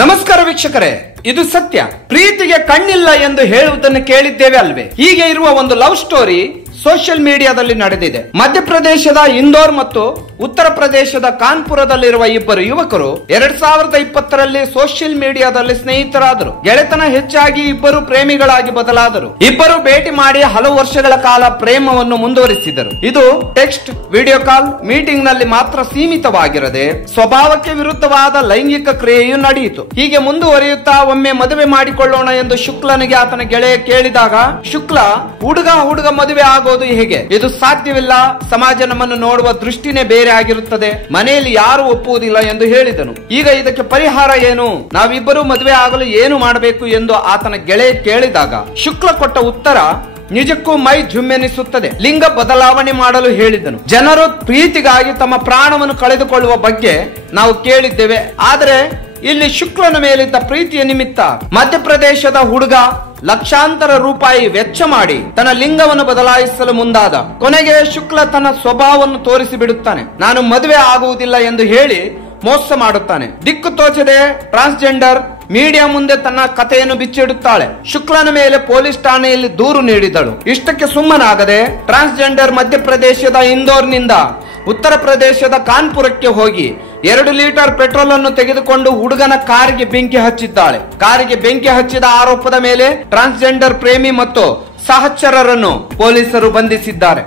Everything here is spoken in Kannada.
ನಮಸ್ಕಾರ ವೀಕ್ಷಕರೇ, ಇದು ಸತ್ಯ. ಪ್ರೀತಿಗೆ ಕಣ್ಣಿಲ್ಲ ಎಂದು ಹೇಳುವುದನ್ನು ಕೇಳಿದ್ದೇವೆ ಅಲ್ವೇ? ಹೀಗೆ ಇರುವ ಒಂದು ಲವ್ ಸ್ಟೋರಿ ಸೋಷಿಯಲ್ ಮೀಡಿಯಾದಲ್ಲಿ ನಡೆದಿದೆ. ಮಧ್ಯಪ್ರದೇಶದ ಇಂದೋರ್ ಮತ್ತು ಉತ್ತರ ಪ್ರದೇಶದ ಕಾನ್ಪುರದಲ್ಲಿರುವ ಇಬ್ಬರು ಯುವಕರು 2020ರಲ್ಲಿ ಸೋಷಿಯಲ್ ಮೀಡಿಯಾದಲ್ಲಿ ಸ್ನೇಹಿತರಾದರು. ಗೆಳೆತನ ಹೆಚ್ಚಾಗಿ ಇಬ್ಬರು ಪ್ರೇಮಿಗಳಾಗಿ ಬದಲಾದರು. ಇಬ್ಬರು ಭೇಟಿ ಮಾಡಿ ಹಲವು ವರ್ಷಗಳ ಕಾಲ ಪ್ರೇಮವನ್ನು ಮುಂದುವರಿಸಿದರು. ಇದು ಟೆಕ್ಸ್ಟ್, ವಿಡಿಯೋ ಕಾಲ್, ಮೀಟಿಂಗ್ ನಲ್ಲಿ ಮಾತ್ರ ಸೀಮಿತವಾಗಿರದೆ ಸ್ವಭಾವಕ್ಕೆ ವಿರುದ್ಧವಾದ ಲೈಂಗಿಕ ಕ್ರಿಯೆಯು ನಡೆಯಿತು. ಹೀಗೆ ಮುಂದುವರಿಯುತ್ತಾ ಒಮ್ಮೆ ಮದುವೆ ಮಾಡಿಕೊಳ್ಳೋಣ ಎಂದು ಶುಕ್ಲನಿಗೆ ಆತನ ಗೆಳೆಯ ಕೇಳಿದಾಗ ಶುಕ್ಲ ಹುಡುಗ ಮದುವೆ ಆಗೋದು ಹೇಗೆ? ಇದು ಸಾಧ್ಯವಿಲ್ಲ. ಸಮಾಜ ನಮ್ಮನ್ನು ನೋಡುವ ದೃಷ್ಟಿನೇ ಬೇರೆ ಆಗಿರುತ್ತದೆ. ಮನೆಯಲ್ಲಿ ಯಾರು ಒಪ್ಪುವುದಿಲ್ಲ ಎಂದು ಹೇಳಿದನು. ಈಗ ಇದಕ್ಕೆ ಪರಿಹಾರ ಏನು? ನಾವಿಬ್ಬರು ಮದುವೆ ಆಗಲು ಏನು ಮಾಡಬೇಕು ಎಂದು ಆತನ ಗೆಳೆಯ ಕೇಳಿದಾಗ ಶುಕ್ಲ ಕೊಟ್ಟ ಉತ್ತರ ನಿಜಕ್ಕೂ ಮೈ ಜುಮ್ಮೆನಿಸುತ್ತದೆ. ಲಿಂಗ ಬದಲಾವಣೆ ಮಾಡಲು ಹೇಳಿದನು. ಜನರು ಪ್ರೀತಿಗಾಗಿ ತಮ್ಮ ಪ್ರಾಣವನ್ನು ಕಳೆದುಕೊಳ್ಳುವ ಬಗ್ಗೆ ನಾವು ಕೇಳಿದ್ದೇವೆ. ಆದರೆ ಇಲ್ಲಿ ಶುಕ್ಲನ ಮೇಲಿದ್ದ ಪ್ರೀತಿಯ ನಿಮಿತ್ತ ಮಧ್ಯಪ್ರದೇಶದ ಹುಡುಗ ಲಕ್ಷಾಂತರ ರೂಪಾಯಿ ವೆಚ್ಚ ಮಾಡಿ ತನ್ನ ಲಿಂಗವನ್ನು ಬದಲಾಯಿಸಲು ಮುಂದಾದ. ಕೊನೆಗೆ ಶುಕ್ಲ ತನ್ನ ಸ್ವಭಾವವನ್ನು ತೋರಿಸಿ ಬಿಡುತ್ತಾನೆ. ನಾನು ಮದುವೆ ಆಗುವುದಿಲ್ಲ ಎಂದು ಹೇಳಿ ಮೋಸ ಮಾಡುತ್ತಾನೆ. ದಿಕ್ಕು ತೋಚದೆ ಟ್ರಾನ್ಸ್ಜೆಂಡರ್ ಮೀಡಿಯಾ ಮುಂದೆ ತನ್ನ ಕಥೆಯನ್ನು ಬಿಚ್ಚಿಡುತ್ತಾಳೆ. ಶುಕ್ಲನ ಮೇಲೆ ಪೊಲೀಸ್ ಠಾಣೆಯಲ್ಲಿ ದೂರು ನೀಡಿದಳು. ಇಷ್ಟಕ್ಕೆ ಸುಮ್ಮನಾಗದೆ ಟ್ರಾನ್ಸ್ಜೆಂಡರ್ ಮಧ್ಯಪ್ರದೇಶದ ಇಂದೋರ್ನಿಂದ ಉತ್ತರ ಪ್ರದೇಶದ ಕಾನ್ಪುರಕ್ಕೆ ಹೋಗಿ 2 ಲೀಟರ್ ಪೆಟ್ರೋಲ್ ಅನ್ನು ತೆಗೆದುಕೊಂಡು ಹುಡುಗನ ಕಾರಿಗೆ ಬೆಂಕಿ ಹಚ್ಚಿದ್ದಾಳೆ. ಕಾರಿಗೆ ಬೆಂಕಿ ಹಚ್ಚಿದ ಆರೋಪದ ಮೇಲೆ ಟ್ರಾನ್ಸ್ಜೆಂಡರ್ ಪ್ರೇಮಿ ಮತ್ತು ಸಹಚರರನ್ನು ಪೊಲೀಸರು ಬಂಧಿಸಿದ್ದಾರೆ.